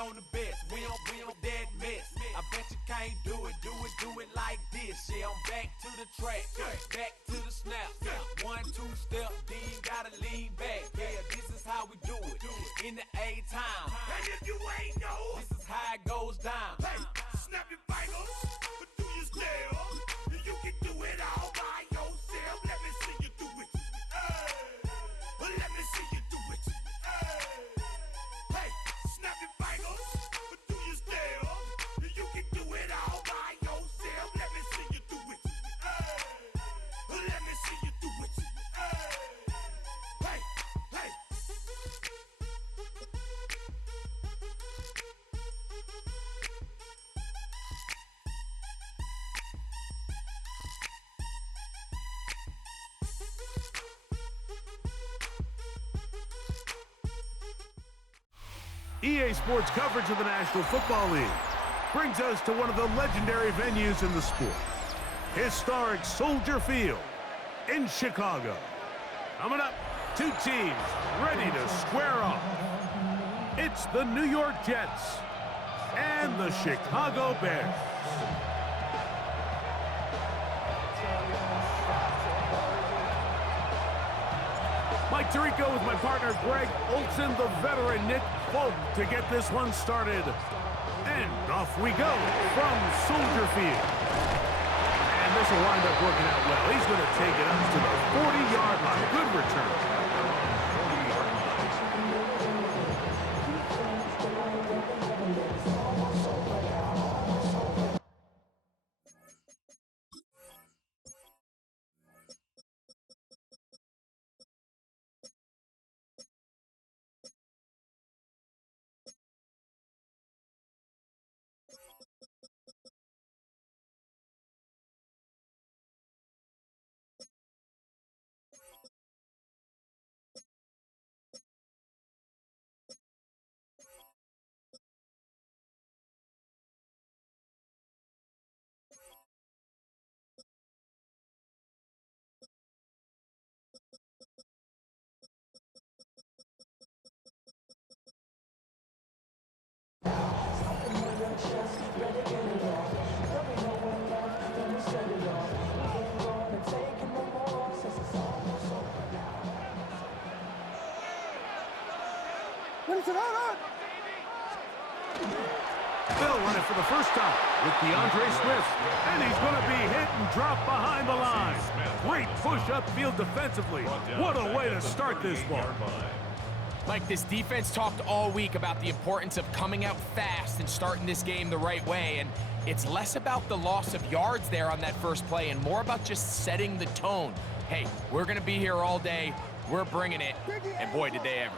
on the best. We don't that mess. I bet you can't do it like this. Yeah, I'm back to the track, back to the snap. 1, 2 step, then you gotta lean back. Yeah, this is how we do it in the A-time. And if you ain't know, this is how it goes down. Hey, snap your fingers, but do you still? You can do it all by yourself. Let me see you do it. Let me see you do it. Hey, snap your fingers, but do you still? You can do it all by yourself. Let me see you do it. Let me see you do it. Hey, hey. EA Sports coverage of the National Football League brings us to one of the legendary venues in the sport, historic Soldier Field in Chicago. Coming up, 2 teams ready to square off. It's the New York Jets and the Chicago Bears. Mike Tirico with my partner Greg Olson, the veteran Nick Folk to get this one started. And off we go from Soldier Field. And this will wind up working out well. He's going to take it up to the 40-yard line. Good return. Bill running for the first time with DeAndre Swift. And he's going to be hit and dropped behind the line. Great push upfield defensively. What a way to start this one. Mike, this defense talked all week about the importance of coming out fast and starting this game the right way. And it's less about the loss of yards there on that first play and more about just setting the tone. Hey, we're going to be here all day. We're bringing it. And boy, did they ever.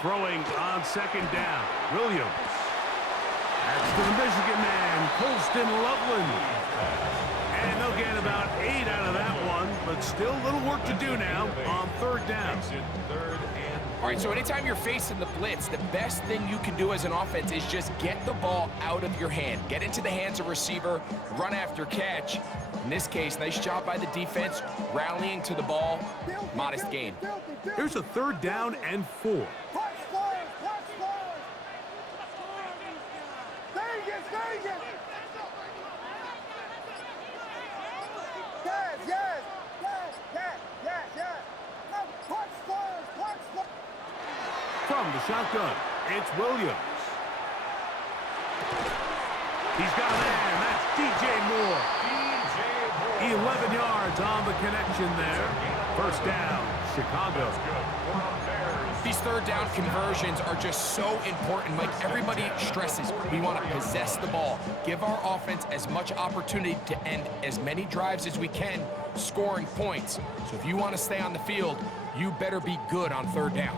Throwing on second down, Williams. That's to the Michigan man, Colston Loveland. And they'll get about 8 out of that one, but still a little work to do now on third down. All right, so anytime you're facing the blitz, the best thing you can do as an offense is just get the ball out of your hand. Get into the hands of receiver, run after catch. In this case, nice job by the defense, rallying to the ball. Modest gain. Here's a third down and 4. From the shotgun, it's Williams. He's got a man, that's DJ Moore. 11 yards on the connection there. First down, Chicago. These third down conversions are just so important. Like everybody stresses, we want to possess the ball, give our offense as much opportunity to end as many drives as we can, scoring points. So if you want to stay on the field, you better be good on third down.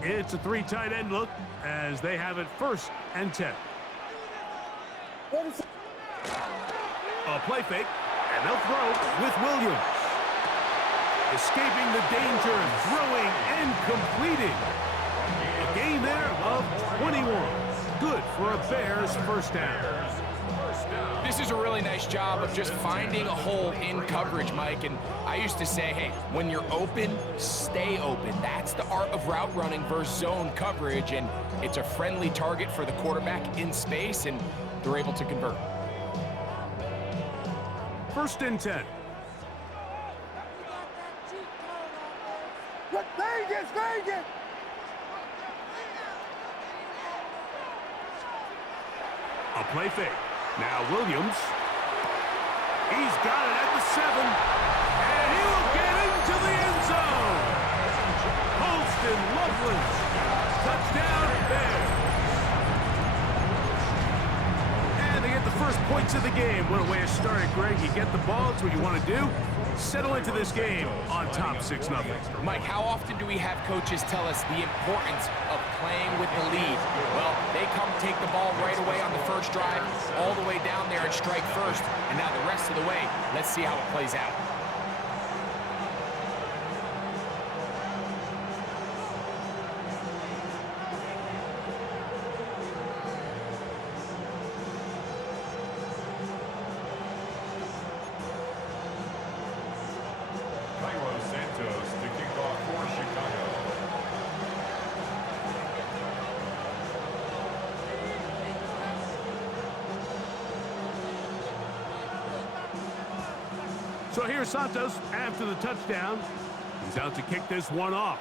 It's a 3 tight end look as they have it 1st and 10. A play fake, and they'll throw with Williams. Escaping the danger, throwing and completing. A gain there of 21. Good for a Bears first down. This This is a really nice job of just finding a hole in coverage, Mike. And I used to say, hey, when you're open, stay open. That's the art of route running versus zone coverage. And it's a friendly target for the quarterback in space, and they're able to convert. 1st and 10. Vegas! A play fake. Now Williams. He's got it at the 7. And he will get into the end zone. Holston Loveland. Touchdown Bears. And they get the first points of the game. What a way to start it, Greg. You get the ball. It's what you want to do. Settle into this game on top 6-0. Mike, how often do we have coaches tell us the importance of playing with the lead? Well, they come take the ball right away on the first drive, all the way down there and strike first. And now the rest of the way, let's see how it plays out. So here's Santos after the touchdown. He's out to kick this one off.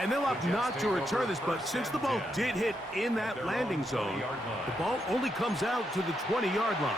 And they'll opt not to return this, but since the ball did hit in that landing zone, the ball only comes out to the 20-yard line.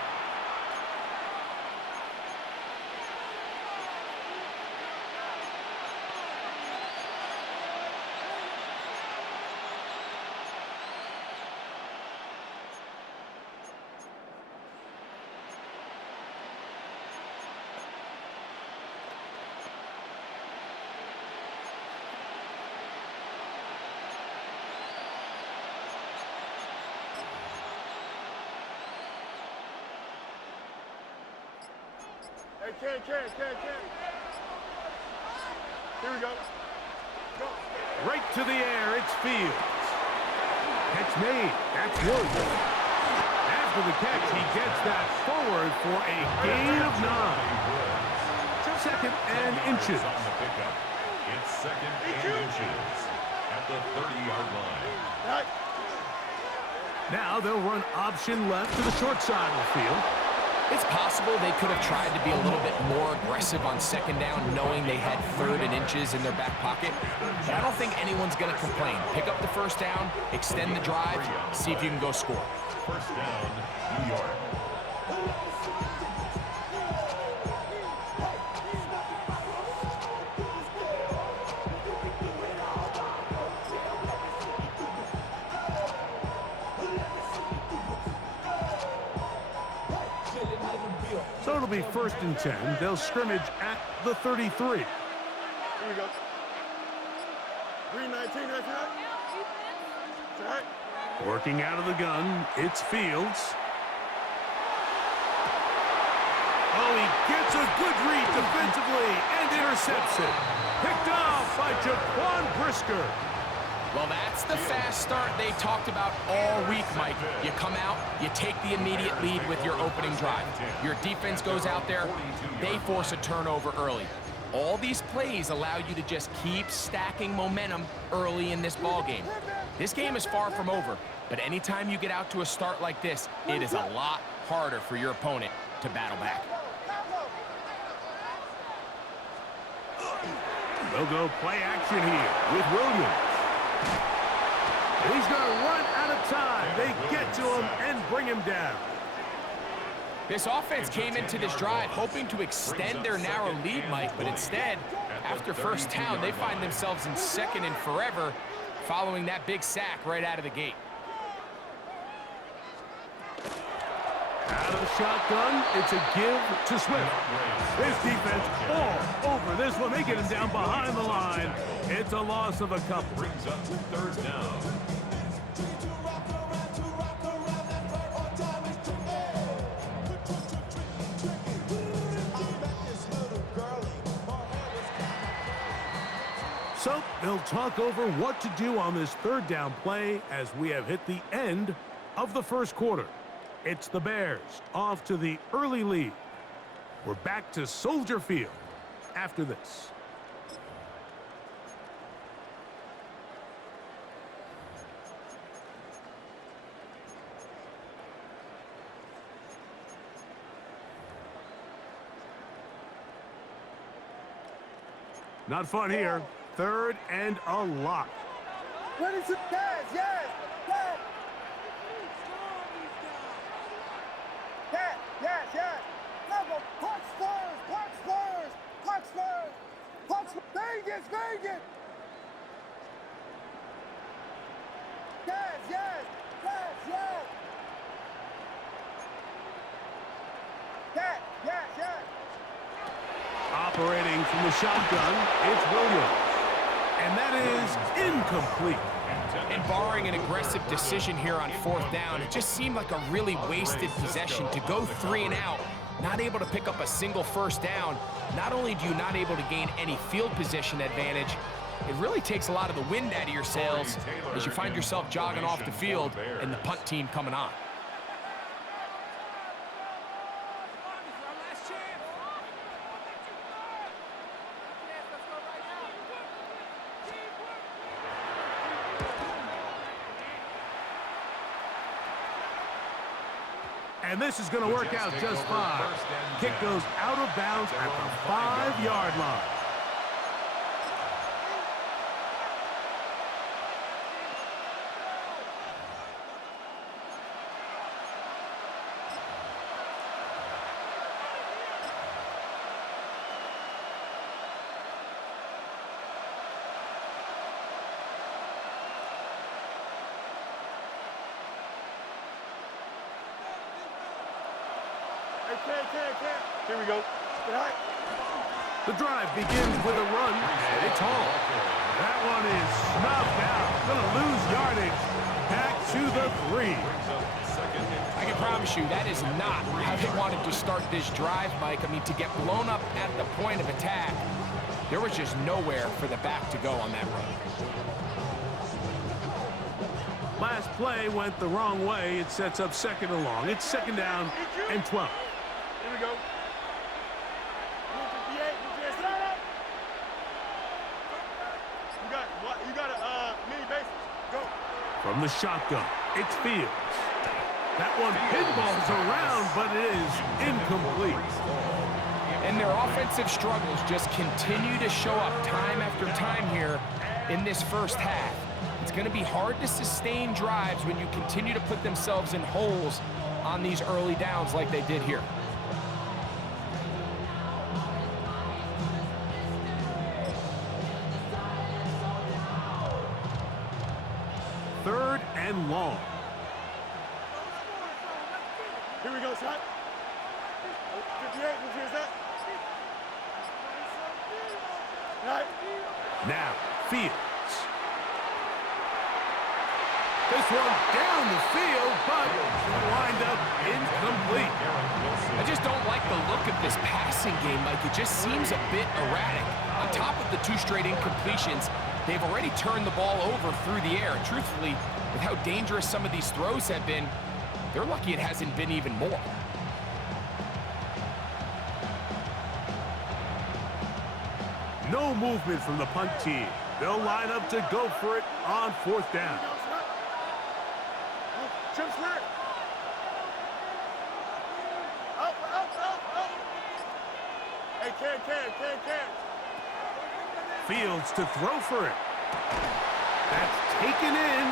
Hey, Ken. Here we go. Go. Right to the air, it's Fields. Catch made, that's Williams. After the catch, he gets that forward for a gain of 9. 2nd and inches. It's 2nd and inches at the 30-yard line. Now they'll run option left to the short side of the field. It's possible they could have tried to be a little bit more aggressive on 2nd down, knowing they had 3rd and inches in their back pocket. But I don't think anyone's going to complain. Pick up the 1st down, extend the drive, see if you can go score. 1st down, New York. So it'll be 1st and 10. They'll scrimmage at the 33. Here we go. 3-19, that's right. That's right. Working out of the gun, it's Fields. Oh, he gets a good read defensively and intercepts it. Picked off by Jaquan Brisker. Well, that's the fast start they talked about all week, Mike. You come out, you take the immediate lead with your opening drive. Your defense goes out there, they force a turnover early. All these plays allow you to just keep stacking momentum early in this ball game. This game is far from over, but anytime you get out to a start like this, it is a lot harder for your opponent to battle back. They'll go play action here with Williams. He's going to run out of time. They get to him and bring him down. This offense came into this drive hoping to extend their narrow lead, Mike, but instead, after 1st down, they find themselves in 2nd and forever following that big sack right out of the gate. Out of the shotgun, it's a give to Swift. This defense all over this one. They get him down behind the line. It's a loss of a couple. Brings up 3rd down. So they'll talk over what to do on this 3rd down play as we have hit the end of the first quarter. It's the Bears off to the early lead. We're back to Soldier Field after this. Not fun here. 3rd and a lot. Ready to pass, yes, yes. Yes. Level, punch Spurs. Vegas. Yes. Operating from the shotgun, it's Williams. And that is incomplete. And barring an aggressive decision here on 4th down, it just seemed like a really wasted possession to go 3 and out, not able to pick up a single first down. Not only do you not able to gain any field position advantage, it really takes a lot of the wind out of your sails as you find yourself jogging off the field and the punt team coming on. And this is going to work out just fine. Kick goes out of bounds at the 5-yard line. Can't. Here we go. Get high. The drive begins with a run, and it's home. That one is snuffed out. Going to lose yardage. Back to the 3. I can promise you that is not how they wanted to start this drive, Mike. I mean, to get blown up at the point of attack, there was just nowhere for the back to go on that run. Last play went the wrong way. It sets up 2nd and long. It's 2nd down and 12. Here we go. 58. You got a mini base. Go. From the shotgun, it's Fields. That one pinballs around, but it is incomplete. And their offensive struggles just continue to show up time after time here in this first half. It's going to be hard to sustain drives when you continue to put themselves in holes on these early downs like they did here. Third and long. Here we go, shot. 58, here's that. Right. Now, Fields. This one down the field, but will wind up incomplete. I just don't like the look of this passing game, Mike. It just seems a bit erratic. On top of the 2 straight incompletions, they've already turned the ball over through the air. And truthfully, with how dangerous some of these throws have been, they're lucky it hasn't been even more. No movement from the punt team. They'll line up to go for it on 4th down. Chip square. Up. Hey, can. Fields to throw for it. That's taken in.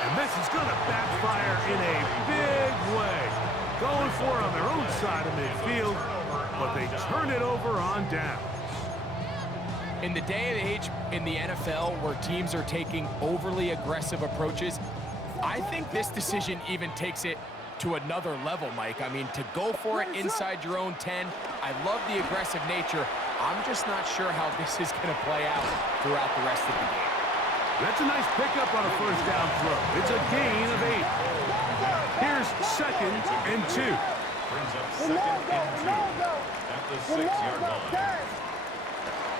And this is going to backfire in a big way. Going for it on their own side of midfield, but they turn it over on downs. In the day and age in the NFL where teams are taking overly aggressive approaches, I think this decision even takes it to another level, Mike. I mean, to go for it inside your own 10, I love the aggressive nature. I'm just not sure how this is going to play out throughout the rest of the game. That's a nice pickup on a 1st down throw. It's a gain of 8. Here's 2nd and 2. Brings up 2nd and 2 at the 6-yard line.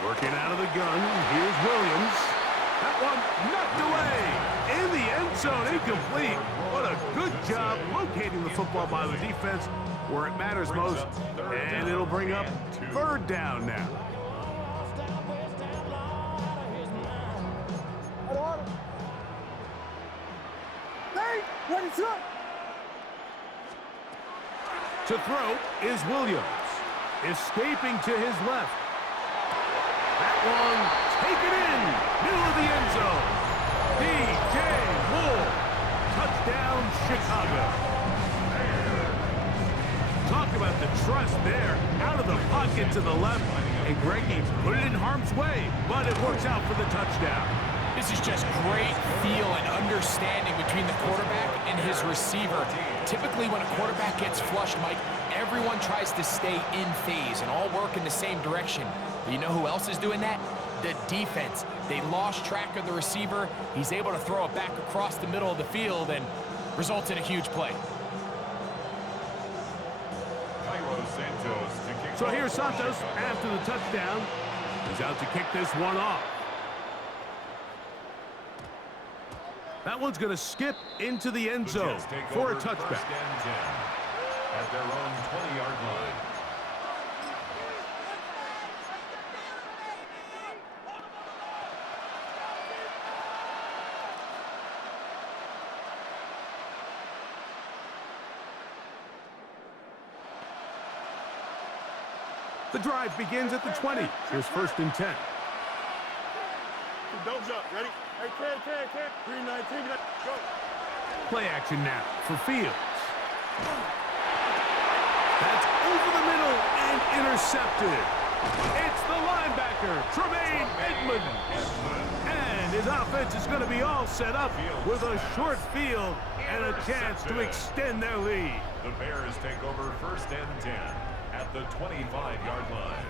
Working out of the gun, here's Williams. That one knocked away. In the end zone, incomplete. What a good job locating the football by the defense where it matters most. And it'll bring up third down now. To throw is Williams. Escaping to his left. That one taken in. Middle of the end zone. DJ Moore. Touchdown, Chicago. Talk about the trust there. Out of the pocket to the left. And Greggy put it in harm's way, but it works out for the touchdown. This is just great feel and understanding between the quarterback and his receiver. Typically, when a quarterback gets flushed, Mike, everyone tries to stay in phase and all work in the same direction. But you know who else is doing that? The defense. They lost track of the receiver. He's able to throw it back across the middle of the field and results in a huge play. So here's Santos after the touchdown. He's out to kick this one off. That one's going to skip into the end zone for a touchback. At their own 20-yard line. The drive begins at the 20. Here's 1st and 10. Don't jump. Ready? Hey, Ken. 319. Go. Play action now for Fields. That's over the middle and intercepted. It's the linebacker, Tremaine Edmonds. And his offense is going to be all set up with a short field and a chance to extend their lead. The Bears take over 1st and 10 at the 25-yard line.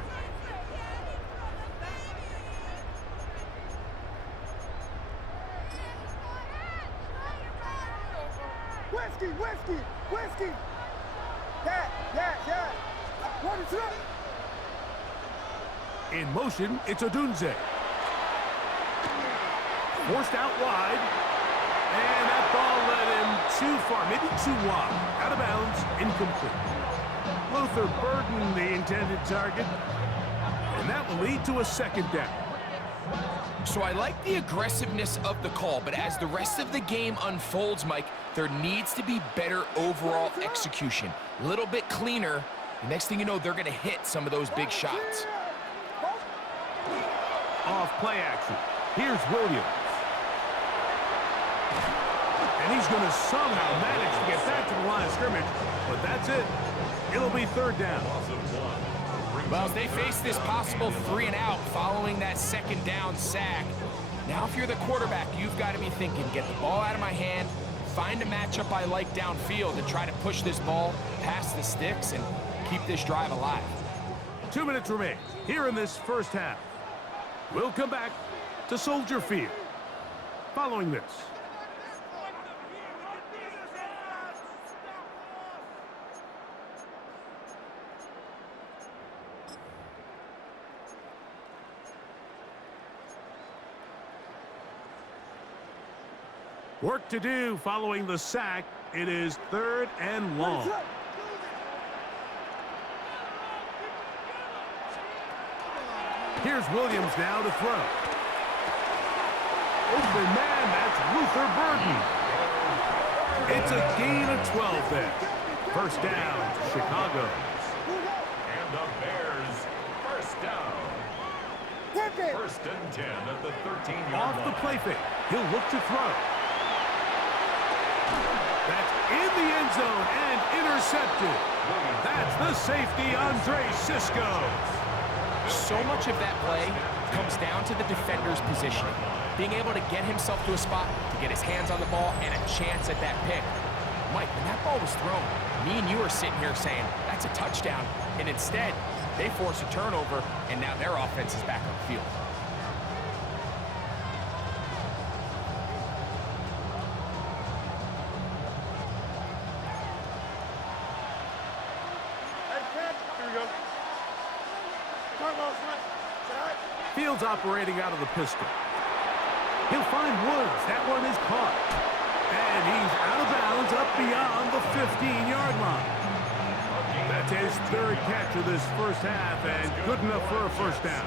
Whiskey. Yeah. 1 and 2. In motion, it's Odunze. Forced out wide. And that ball led him too far, maybe too wide. Out of bounds, incomplete. Luther Burden, the intended target. And that will lead to a 2nd down. So I like the aggressiveness of the call, but as the rest of the game unfolds, Mike, there needs to be better overall execution. A little bit cleaner. The next thing you know, they're going to hit some of those big shots. Off play action. Here's Williams. And he's going to somehow manage to get back to the line of scrimmage, but that's it. It'll be 3rd down. Well, as they face this possible 3 and out following that 2nd down sack, now if you're the quarterback, you've got to be thinking, get the ball out of my hand, find a matchup I like downfield, and try to push this ball past the sticks and keep this drive alive. 2 minutes remain here in this first half. We'll come back to Soldier Field following this. Work to do following the sack. It is 3rd and long. Here's Williams now to throw. Open man, that's Luther Burden. It's a gain of 12 there. 1st down, Chicago. And the Bears, 1st down. 1st and 10 at the 13-yard line. Off the play fake. He'll look to throw. That's in the end zone and intercepted. That's the safety, Andre Cisco. So much of that play comes down to the defender's positioning. Being able to get himself to a spot, to get his hands on the ball, and a chance at that pick. Mike, when that ball was thrown, me and you are sitting here saying, that's a touchdown. And instead, they force a turnover, and now their offense is back on the field. Fields operating out of the pistol. He'll find Woods. That one is caught. And he's out of bounds up beyond the 15-yard line. That's his third catch of this first half, and good enough for a first down.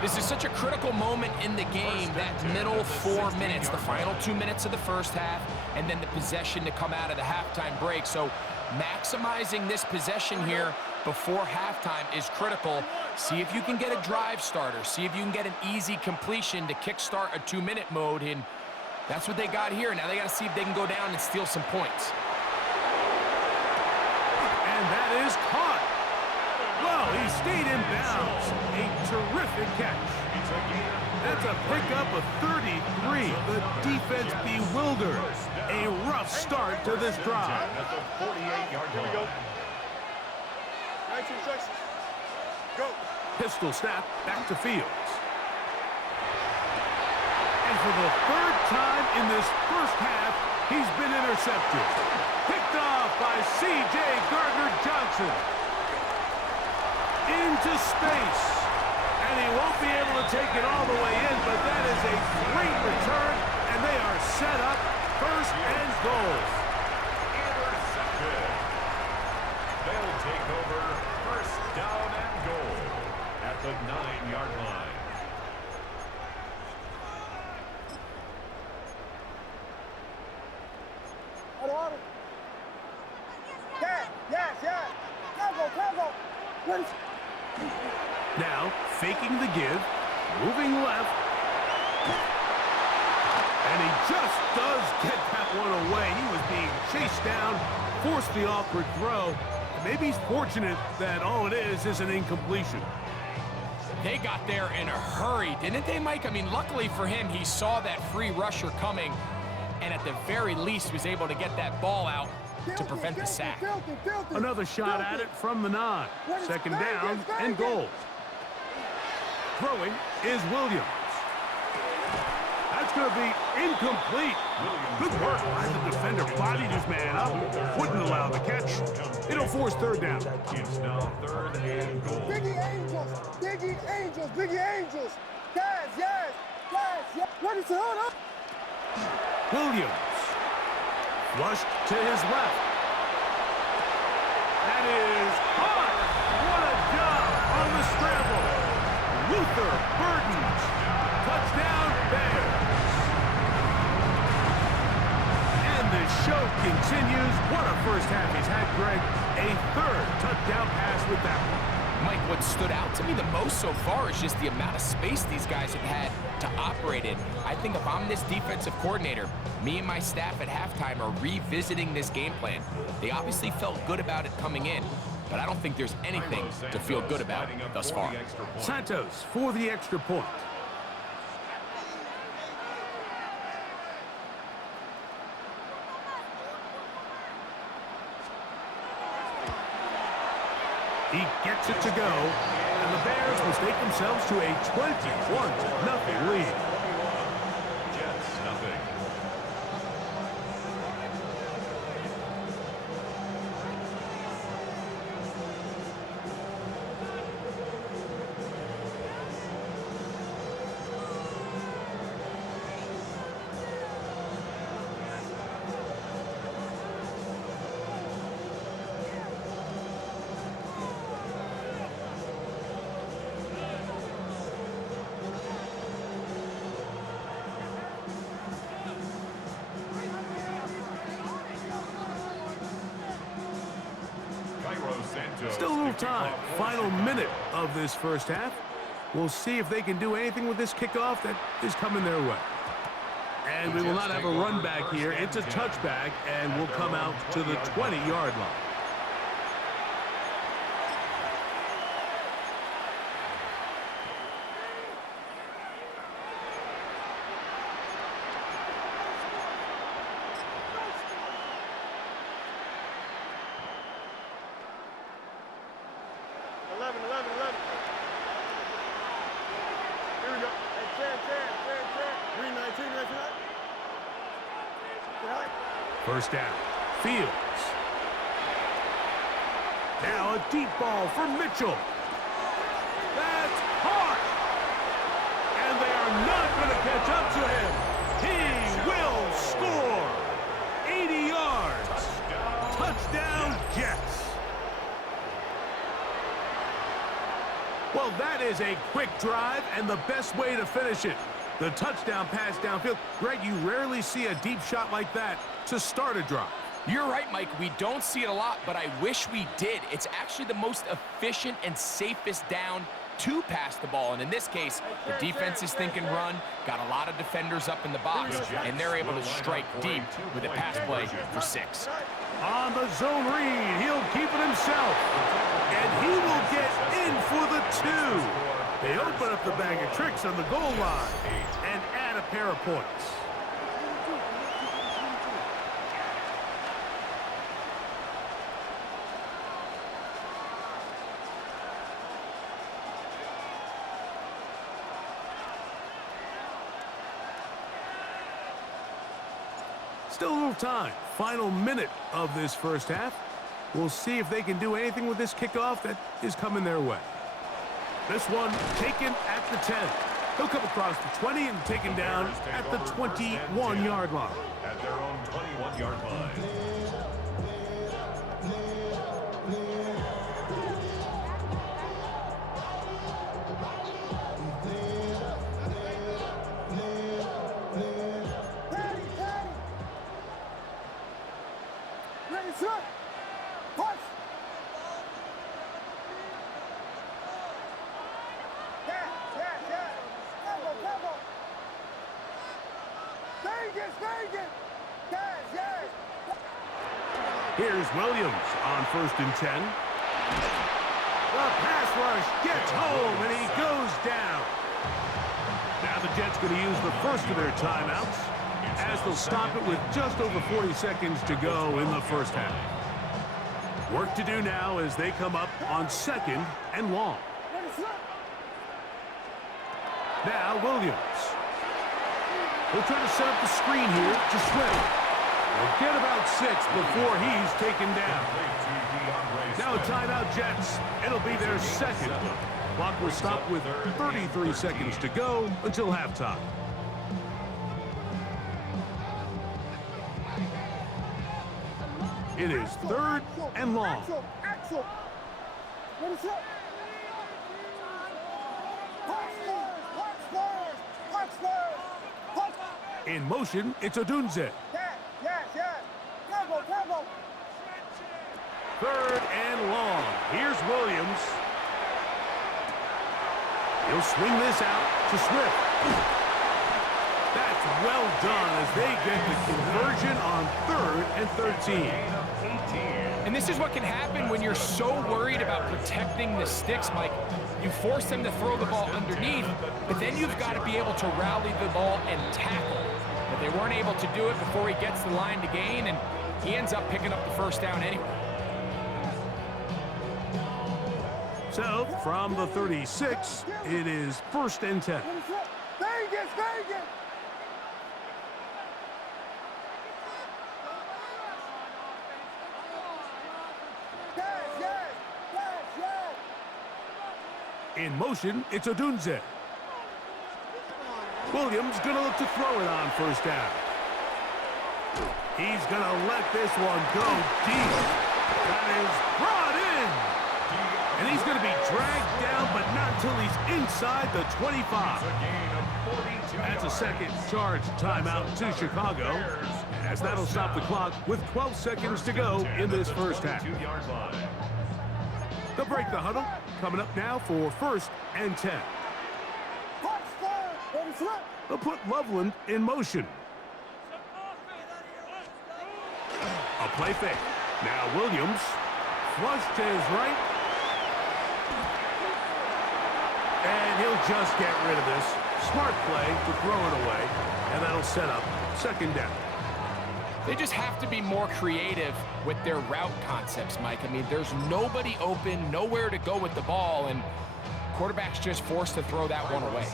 This is such a critical moment in the game, that middle 4 minutes, the final 2 minutes of the first half, and then the possession to come out of the halftime break. So maximizing this possession here before halftime is critical. See if you can get a drive starter. See if you can get an easy completion to kickstart a 2-minute mode, and that's what they got here. Now they got to see if they can go down and steal some points. And that is caught. Well, he stayed in bounds. A terrific catch. That's a pickup of 33. The defense bewildered. A rough start to this drive. Here we go. 19 seconds. Go. Pistol snap back to Fields. And for the third time in this first half, he's been intercepted. Picked off by C.J. Gardner-Johnson. Into space. And he won't be able to take it all the way in, but that is a great return, and they are set up first and goal. Intercepted. They'll take over first down and goal at the 9-yard line. Hold on. Yes. Combo. Please. Now, faking the give, moving left. And he just does get that one away. He was being chased down, forced the awkward throw. Maybe he's fortunate that all it is an incompletion. They got there in a hurry, didn't they, Mike? I mean, luckily for him, he saw that free rusher coming, and at the very least was able to get that ball out to prevent the sack. Another shot at it from the 9. Second down and goal. Throwing is Williams. That's going to be incomplete. Good work by the defender. Bodied his man up. Wouldn't allow the catch. It'll force third down. It's now third and goal. Biggie Angels. Guys. Ready to hold up. Williams. Flushed to his left. That is hot. What a job on the scramble. Luther Burden's. Touchdown Bears. And the show continues. What a first half he's had, Greg. A third touchdown pass with that one. Mike, what stood out to me the most so far is just the amount of space these guys have had to operate in. I think if I'm this defensive coordinator, me and my staff at halftime are revisiting this game plan. They obviously felt good about it coming in, but I don't think there's anything to feel good about thus far. Santos for the extra point. He gets it to go, and the Bears will stake themselves to a 21-0 lead. Jets, nothing. Still a little time. Final minute of this first half. We'll see if they can do anything with this kickoff that is coming their way. And we will not have a run back here. It's a touchback, and we'll come out to the 20-yard line. Here we go. Hey, 10. Green 19, that's right. First down. Fields. Now a deep ball for Mitchell. That's hard. And they are not going to catch up to him. Touchdown, Jets. Well, that is a quick drive and the best way to finish it. The touchdown pass downfield. Greg, you rarely see a deep shot like that to start a drive. You're right, Mike. We don't see it a lot, but I wish we did. It's actually the most efficient and safest down to pass the ball. And in this case, the defense is thinking run, got a lot of defenders up in the box, and they're able to strike deep with a pass play for 6. On the zone read, he'll keep it himself. And he will get in for the 2. They open up the bag of tricks on the goal line and add a pair of points. Still a little time. Final minute of this first half. We'll see if they can do anything with this kickoff that is coming their way. This one taken at the 10. He'll come across the 20 and taken down at the 21-yard line. At their own 21-yard line. Here's Williams on 1st and 10. The pass rush gets home, and he goes down. Now the Jets going to use the first of their timeouts, as they'll stop it with just over 40 seconds to go in the first half. Work to do now as they come up on 2nd and long. Now Williams. He'll try to set up the screen here to Swift. We'll get about 6 before he's taken down. Now a timeout, Jets. It'll be their 2nd. Clock will stop with 33 seconds to go until halftime. It is 3rd and long. In motion, it's Odunze. 3rd and long. Here's Williams. He'll swing this out to Swift. That's well done as they get the conversion on 3rd and 13. And this is what can happen when you're so worried about protecting the sticks, Mike. You force them to throw the ball underneath, but then you've got to be able to rally the ball and tackle. But they weren't able to do it before he gets the line to gain, and he ends up picking up the first down anyway. So, from the 36, it is 1st and 10. Vegas! In motion, it's Odunze. Williams gonna look to throw it on 1st down. He's gonna let this one go deep. That is brought in. And he's gonna be dragged down, but not until he's inside the 25. That's a second charge timeout to Chicago, as that'll stop the clock with 12 seconds to go in this first half. They'll break the huddle. Coming up now for 1st and 10. They'll put Loveland in motion. A play fake. Now Williams. Flush to his right. And he'll just get rid of this. Smart play to throw it away. And that'll set up 2nd down. They just have to be more creative with their route concepts, Mike. I mean, there's nobody open, nowhere to go with the ball, and quarterback's just forced to throw that one away.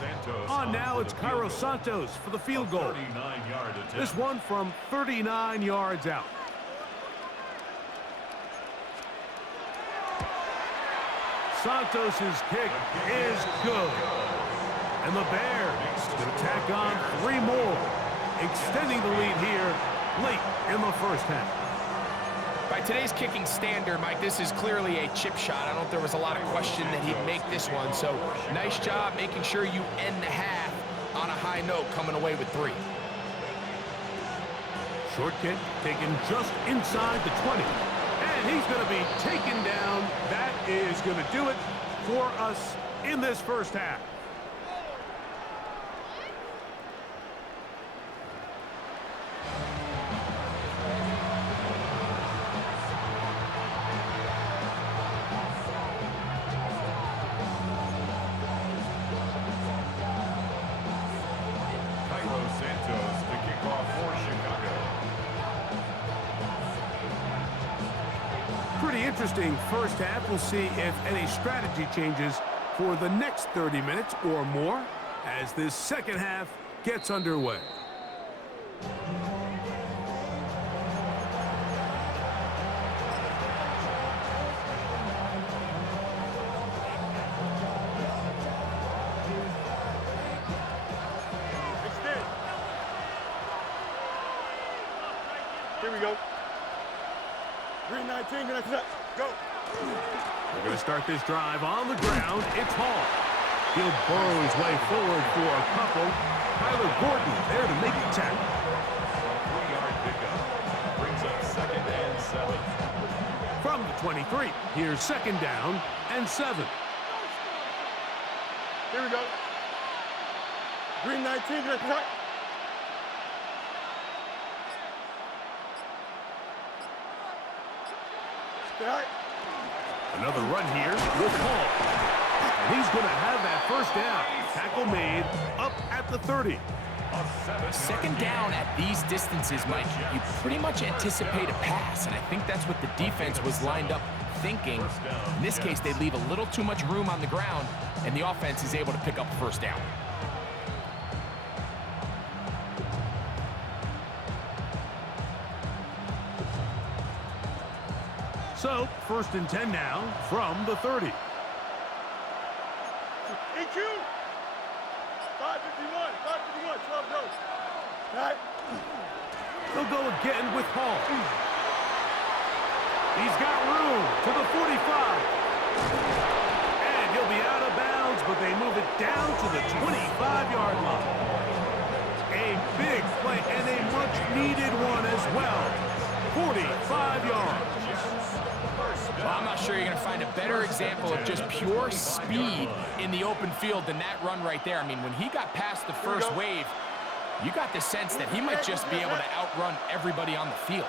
On now, it's Cairo Santos for the field goal. This one from 39 yards out. Santos' kick is good. And the Bears going to tack on 3 more, extending the lead here late in the first half. By today's kicking standard, Mike, this is clearly a chip shot. I don't think there was a lot of question that he'd make this one. So nice job making sure you end the half on a high note, coming away with 3. Short kick taken just inside the 20. And he's going to be taken down. That is going to do it for us in this first half. Pretty interesting first half. We'll see if any strategy changes for the next 30 minutes or more as this second half gets underway. Extend. Here we go. 3:19, gonna set. Go. We're going to start this drive on the ground. It's Hall. He'll burrow his way forward for a couple. Tyler Gordon there to make the tackle. 3-yard pickup. Brings up 2nd and 7. From the 23, here's 2nd down and 7. Here we go. 3:19, gonna set. Another run here with Hall. And he's going to have that first down. Tackle made up at the 30. 2nd down at these distances, Mike, you pretty much anticipate a pass, and I think that's what the defense was lined up thinking. In this case, they leave a little too much room on the ground, and the offense is able to pick up a first down. So, 1st and 10 now from the 30. EQ. 5:51, 12 goes. Right. They'll go again with Hall. He's got room to the 45. And he'll be out of bounds, but they move it down to the 25-yard line. A big play and a much-needed one as well. 45 yards. Well, I'm not sure you're going to find a better example of just pure speed in the open field than that run right there. I mean, when he got past the first wave, you got the sense that he might just be able to outrun everybody on the field.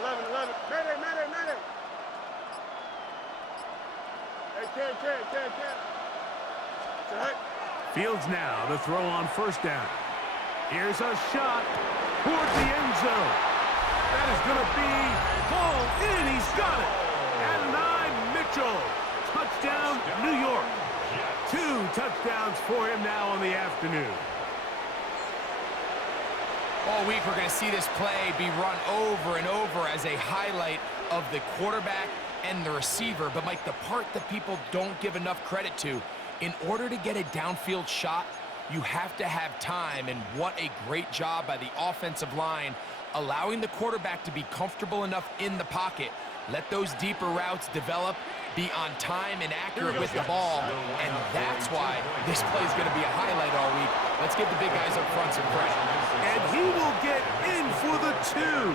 11. Mayday. Hey, can. Set. Fields now to throw on 1st down. Here's a shot toward the end zone. That is going to be hauled in. He's got it. Adonai Mitchell. Touchdown, New York. 2 touchdowns for him now on the afternoon. All week, we're going to see this play be run over and over as a highlight of the quarterback and the receiver. But, Mike, the part that people don't give enough credit to, in order to get a downfield shot, you have to have time, and what a great job by the offensive line allowing the quarterback to be comfortable enough in the pocket, let those deeper routes develop, be on time and accurate with the ball, and that's why this play is going to be a highlight all week. Let's give the big guys up front some credit. And he will get in for the 2.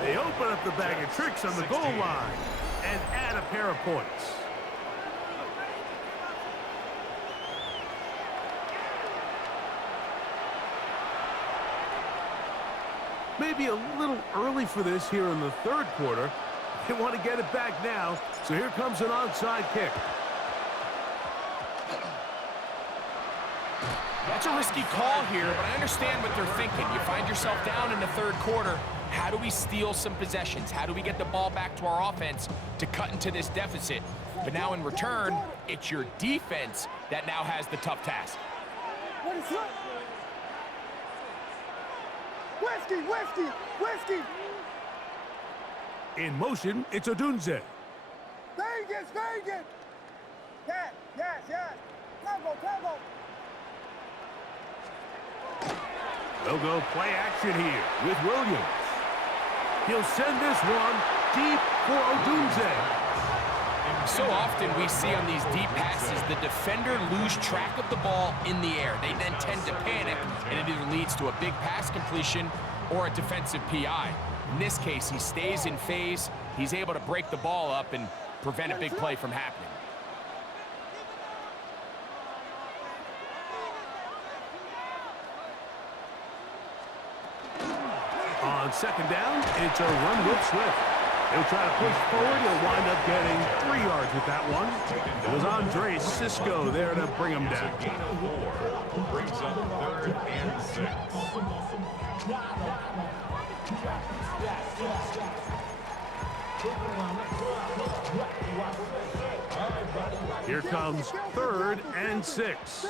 They open up the bag of tricks on the goal line and add a pair of points. Maybe a little early for this here in the 3rd quarter. They want to get it back now, so here comes an onside kick. That's a risky call here, but I understand what they're thinking. You find yourself down in the 3rd quarter. How do we steal some possessions? How do we get the ball back to our offense to cut into this deficit? But now in return, it's your defense that now has the tough task. What is that? Whiskey! In motion, it's Odunze. Vegas! Yes! Tempo! They'll go play action here with Williams. He'll send this one deep for Odunze. So often we see on these deep passes, the defender lose track of the ball in the air. They then tend to panic, and it either leads to a big pass completion or a defensive PI. In this case, he stays in phase. He's able to break the ball up and prevent a big play from happening. On second down, it's a run with Swift. He'll try to push forward. He'll wind up getting 3 yards with that one. It was Andre Cisco there to bring him down. Brings up 3rd and 6. Here comes 3rd and 6.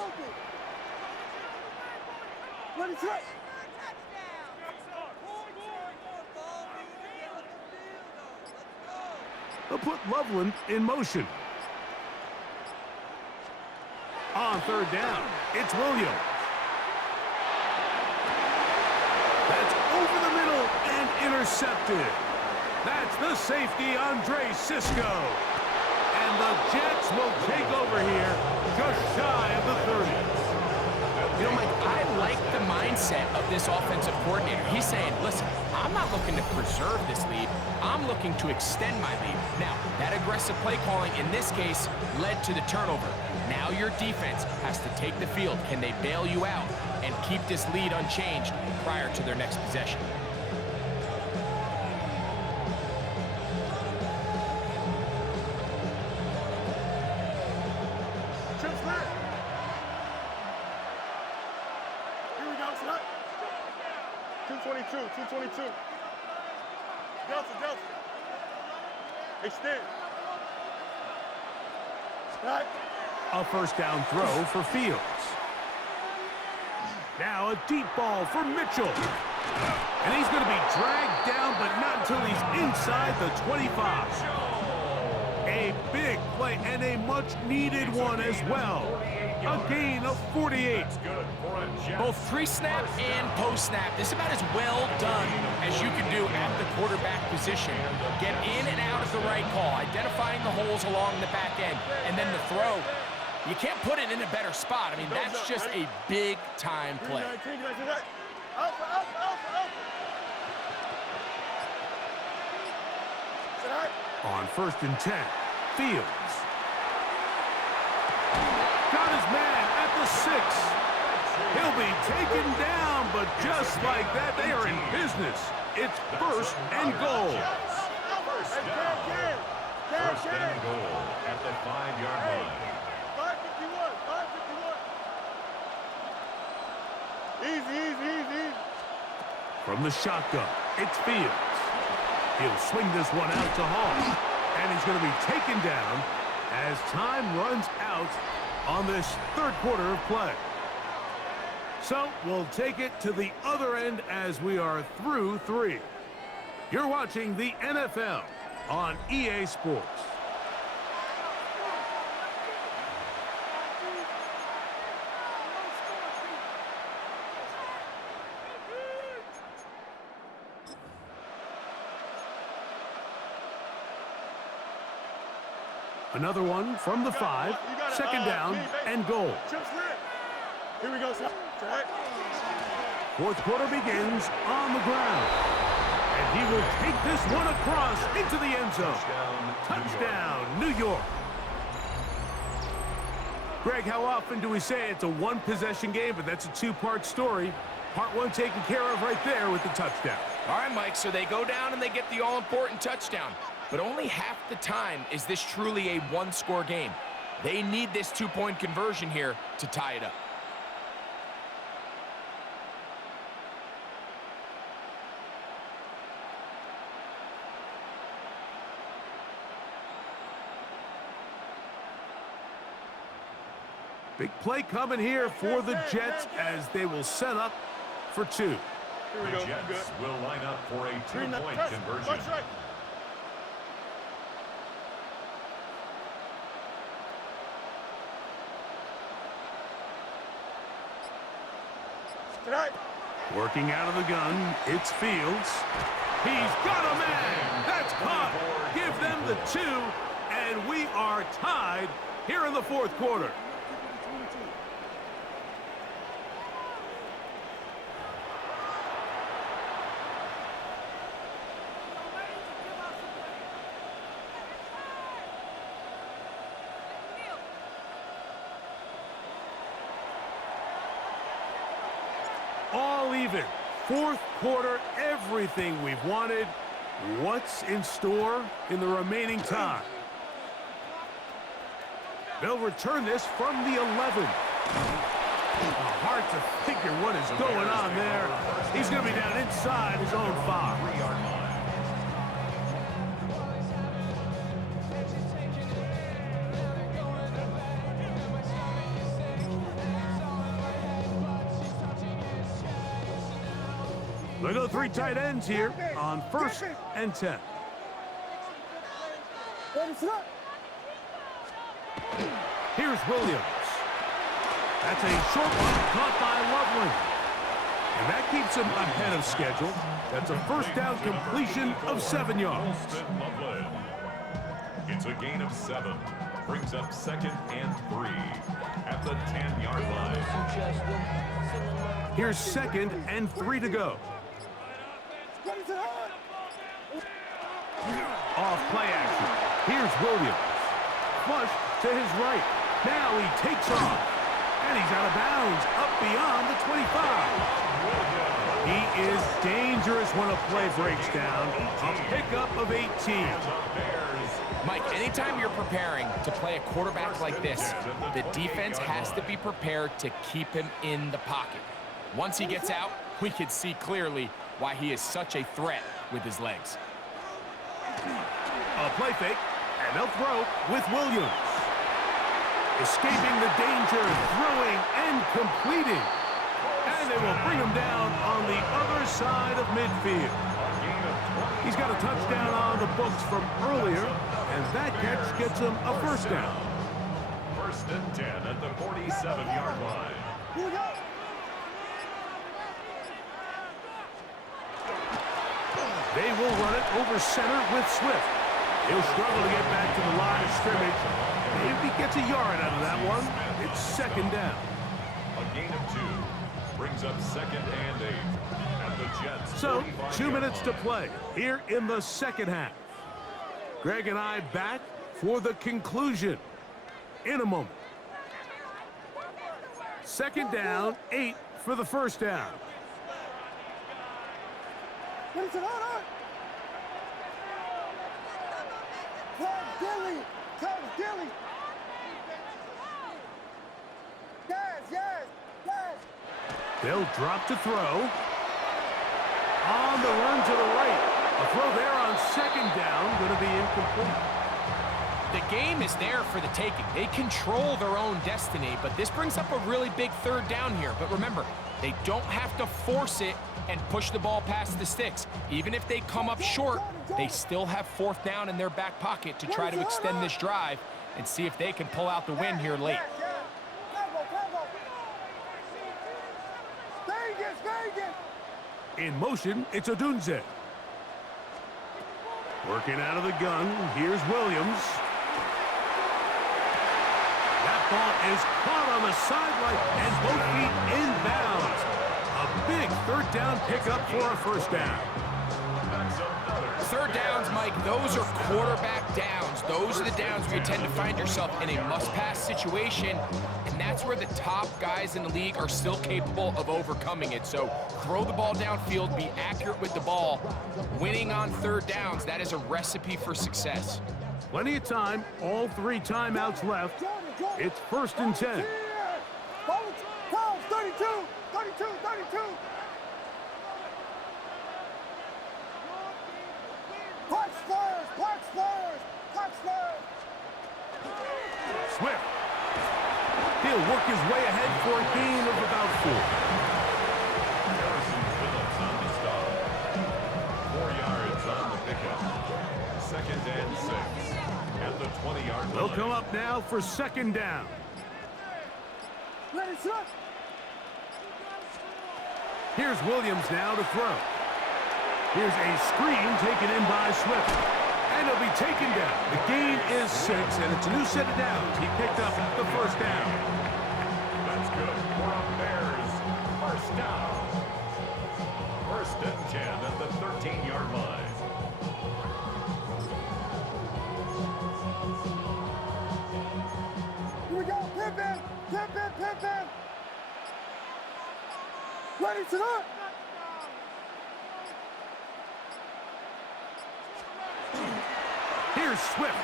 They'll put Loveland in motion. On 3rd down, it's Williams. That's over the middle and intercepted. That's the safety, Andre Cisco. And the Jets will take over here just shy of the 30. You know, Mike, I like the mindset of this offensive coordinator. He's saying, listen, I'm not looking to preserve this lead. I'm looking to extend my lead. Now, that aggressive play calling in this case led to the turnover. Now your defense has to take the field. Can they bail you out and keep this lead unchanged prior to their next possession? Here we go, son. 222, 222. Delta. Extend. Right. A first down throw for Fields. Now a deep ball for Mitchell. And he's going to be dragged down, but not until he's inside the 25. A big play and a much-needed one as well. A gain of 48. Both pre-snap and post-snap, this is about as well done as you can do at the quarterback position. Get in and out of the right call, identifying the holes along the back end, and then the throw. You can't put it in a better spot. I mean, that's just a big-time play. On 1st and 10, Fields. Got his man at the 6. He'll be taken down, but just like that, they are in business. It's 1st and goal. First and goal at the 5-yard line. 551. Easy. From the shotgun, it's Fields. He'll swing this one out to Hall. And he's going to be taken down as time runs out on this 3rd quarter of play. So we'll take it to the other end as we are through 3. You're watching the NFL on EA Sports. Another one from the 5, 2nd down and goal. Here we go, son. 4th quarter begins on the ground. And he will take this one across into the end zone. Touchdown, New York. Greg, how often do we say it's a one-possession game, but that's a 2-part story? Part 1 taken care of right there with the touchdown. All right, Mike, so they go down and they get the all-important touchdown. But only half the time is this truly a one-score game. They need this 2-point conversion here to tie it up. Big play coming here for the Jets as they will set up for 2. The Jets will line up for a 2-point conversion. Working out of the gun, it's Fields. He's got a man! That's caught! Give them the 2, and we are tied here in the fourth quarter. All even. Fourth quarter, everything we've wanted. What's in store in the remaining time? They'll return this from the 11. Hard to figure what is going on there. He's going to be down inside his own 5. They go 3 tight ends here on 1st and 10. Here's Williams. That's a short one caught by Loveland. And that keeps him ahead of schedule. That's a first down completion of 7 yards. It's a gain of 7. Brings up 2nd and 3 at the 10-yard line. Here's 2nd and 3 to go. Off play action. Here's Williams. Flush to his right. Now he takes off. And he's out of bounds. Up beyond the 25. He is dangerous when a play breaks down. A pickup of 18. Mike, anytime you're preparing to play a quarterback like this, the defense has to be prepared to keep him in the pocket. Once he gets out, we can see clearly why he is such a threat with his legs. A play fake, and they'll throw with Williams. Escaping the danger, throwing and completing. And they will bring him down on the other side of midfield. He's got a touchdown on the books from earlier, and that catch gets him a first down. 1st and 10 at the 47-yard line. They will run it over center with Swift. He'll struggle to get back to the line of scrimmage. If he gets a yard out of that one, it's 2nd down. A gain of 2 brings up 2nd and 8 at the Jets. So, 2 minutes to play here in the second half. Greg and I back for the conclusion in a moment. 2nd down, 8 for the first down. They'll drop to throw. On the run to the right. A throw there on 2nd down, going to be incomplete. The game is there for the taking. They control their own destiny, but this brings up a really big 3rd down here. But remember, they don't have to force it and push the ball past the sticks. Even if they come up short, they still have 4th down in their back pocket to try to extend this drive and see if they can pull out the win here late. In motion, it's Odunze. Working out of the gun, here's Williams. That ball is caught on the sideline and both feet inbounds. A big 3rd down pickup for a first down. 3rd downs, Mike, those are quarterback downs. Those are the downs where you tend to find yourself in a must-pass situation, and that's where the top guys in the league are still capable of overcoming it. So throw the ball downfield, be accurate with the ball. Winning on 3rd downs, that is a recipe for success. Plenty of time, all 3 timeouts left. It's 1st and 10. 32, 32, 32. Punch Spurs, punch Spurs, punch Spurs. Swift. He'll work his way ahead for a gain of about 4. Harrison Phillips on the stop. 4 yards on the pickup. 2nd and 6 at the 20-yard line. They'll come up now for 2nd down. Ready, set. Here's Williams now to throw. Here's a screen taken in by Swift. And he'll be taken down. The gain is 6, and it's a new set of downs. He picked up the first down. That's good for a Bears first down. First and 10 at the 13-yard line. Here we go. Pimpin'. Ready to look. Here's Swift.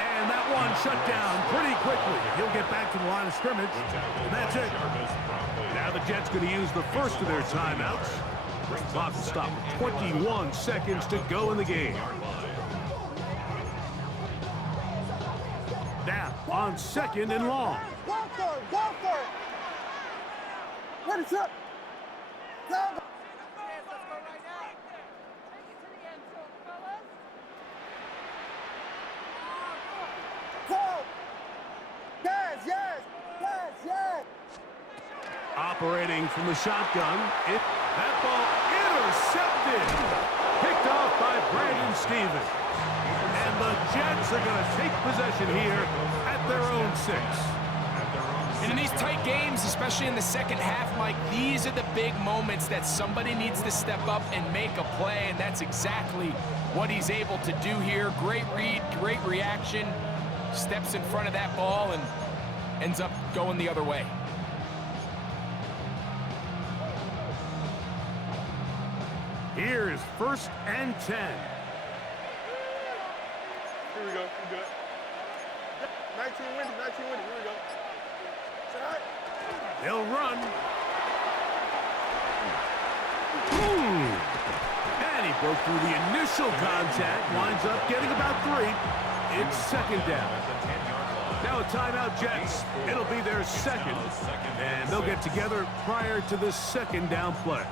And that one shut down pretty quickly. He'll get back to the line of scrimmage, and that's it. Now the Jets going to use the first of their timeouts. Clock will stop with 21 seconds to go in the game. Now on 2nd and long. Go for it. Ready, set. Down. Yes. Operating from the shotgun. That ball intercepted. Picked off by Brandon Stevens. And the Jets are going to take possession here at their own 6. And in these tight games, especially in the second half, Mike, these are the big moments that somebody needs to step up and make a play, and that's exactly what he's able to do here. Great read, great reaction, steps in front of that ball and ends up going the other way. Here's 1st and 10. Here we go. We're good. 19 winning. Here we go. Set right. They'll run. And he broke through the initial contact. Winds up getting about 3. It's 2nd down. Now a timeout, Jets. It'll be their 2nd. And they'll get together prior to this 2nd down play.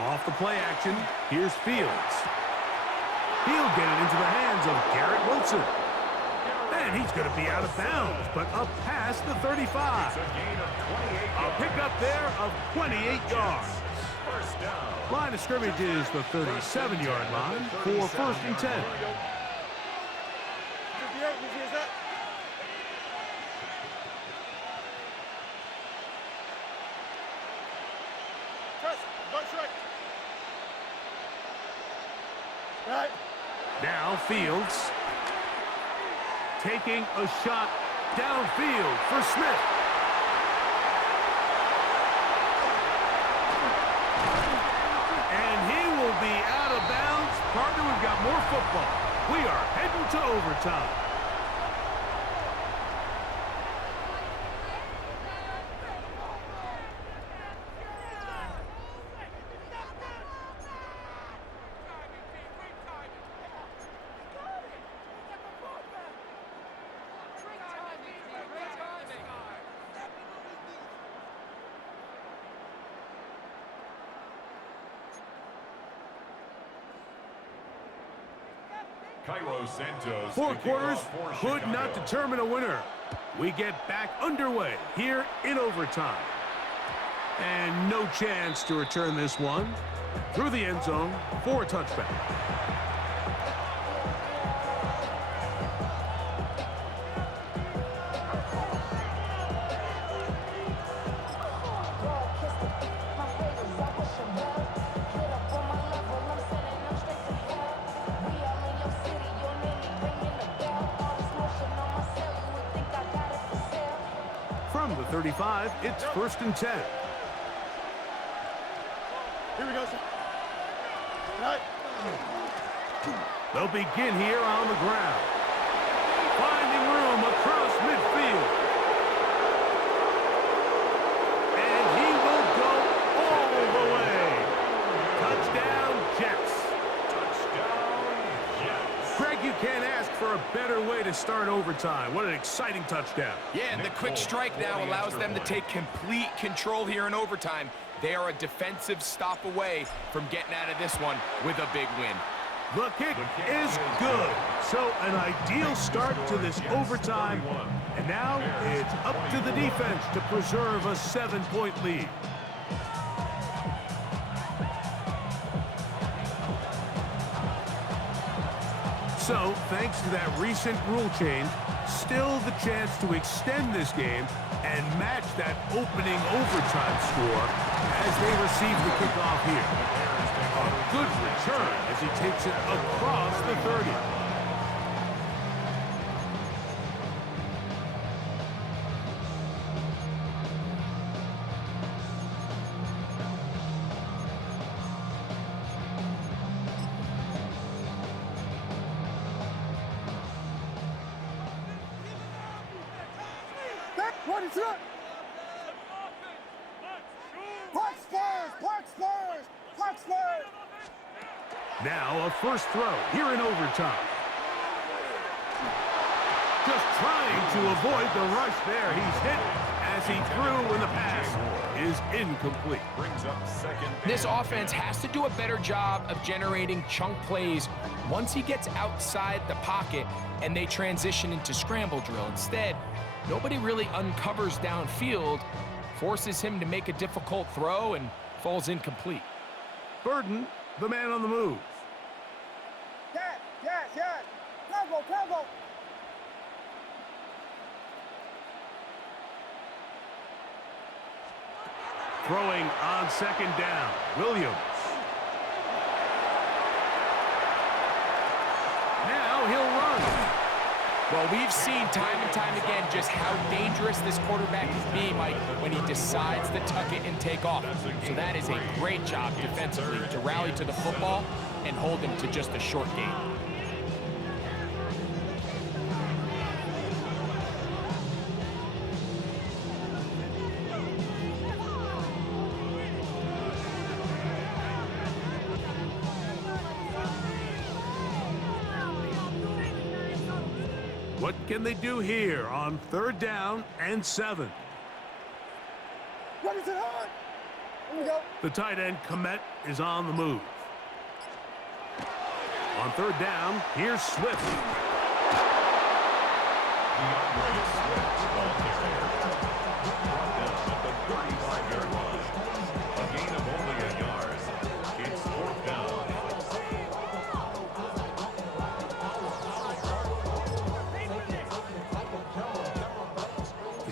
Off the play action, here's Fields. He'll get it into the hands of Garrett Wilson. And he's going to be out of bounds, but up past the 35. A pickup there of 28 yards. Line of scrimmage is the 37-yard line for 1st and 10. 58, here's that. Press, bunch right. Right. Now Fields taking a shot downfield for Smith. And he will be out of bounds. Partner, we've got more football. We are heading to overtime. Four quarters could not determine a winner. We get back underway here in overtime. And no chance to return this one through the end zone for a touchback. From the 35, it's 1st and 10. Here we go, sir. Right. They'll begin here on the ground. Finding room across midfield. And he will go all the way. Touchdown, Jets. Greg, you can't ask for a better way to start overtime. What an exciting touchdown. Yeah, and the quick strike now allows them to take complete control here in overtime. They are a defensive stop away from getting out of this one with a big win. The kick is good. So an ideal start to this overtime. And now it's up to the defense to preserve a 7-point lead. So, thanks to that recent rule change, still the chance to extend this game and match that opening overtime score as they receive the kickoff here. A good return as he takes it across the 30. What is it? Park Spurs! Park Spurs! Park Spurs! Now a first throw here in overtime. Just trying to avoid the rush there. He's hit as he threw, and the pass is incomplete. Brings up second. This offense has to do a better job of generating chunk plays once he gets outside the pocket and they transition into scramble drill. Instead, nobody really uncovers downfield, forces him to make a difficult throw, and falls incomplete. Burden, the man on the move. Yes. Combo. Throwing on second down, Williams. Now he'll run. Well, we've seen time and time again just how dangerous this quarterback can be, Mike, when he decides to tuck it and take off. So that is a great job defensively to rally to the football and hold him to just a short gain. What can they do here on 3rd down and 7? What is it on? Here we go. The tight end, Komet, is on the move. On 3rd down, here's Swift.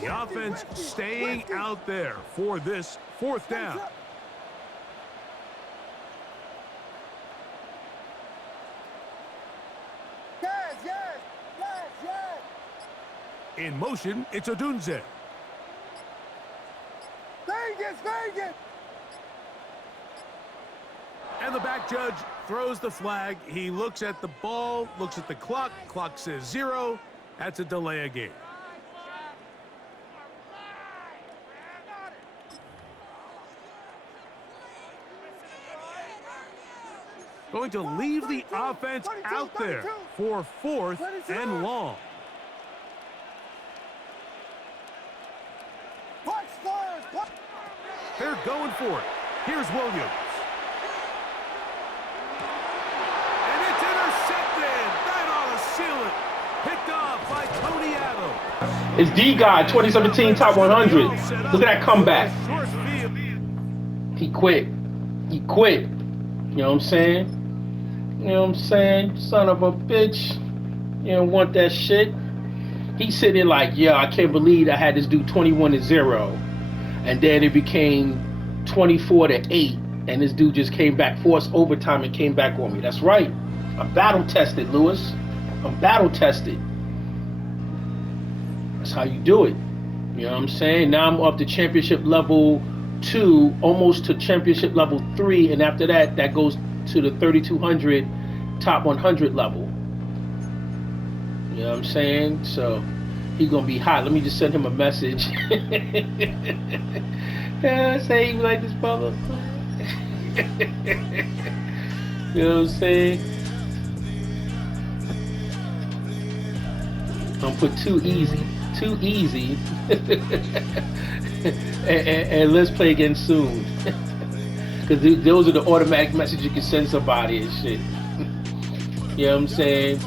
The offense staying out there for this 4th down. Yes. In motion, it's Odunze. Vegas. And the back judge throws the flag. He looks at the ball, looks at the clock. Clock says 0. That's a delay of game. Going to leave the offense out there for 4th and long. They're going for it. Here's Williams. And it's intercepted. That ought to seal it. Picked off by Tony Adams. It's D-Guy, 2017 Top 100. Look at that comeback. He quit. You know what I'm saying? Son of a bitch. You don't want that shit. He's sitting there like, yeah, I can't believe I had this dude 21-0. And then it became 24-8. And this dude just came back, forced overtime and came back on me. That's right. I'm battle tested, Lewis. I'm battle tested. That's how you do it. You know what I'm saying? Now I'm up to championship level 2, almost to championship level 3. And after that, that goes to the 3,200 top 100 level. You know what I'm saying? So he gonna be hot. Let me just send him a message. Yeah, say he like this brother. You know what I'm saying? Don't put too easy. too easy. and let's play again soon. Because those are the automatic messages you can send somebody and shit. You know what I'm saying?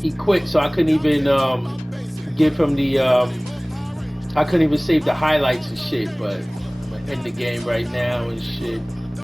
He quit, so I couldn't even give him the I couldn't even save the highlights and shit. But I'm gonna end the game right now and shit.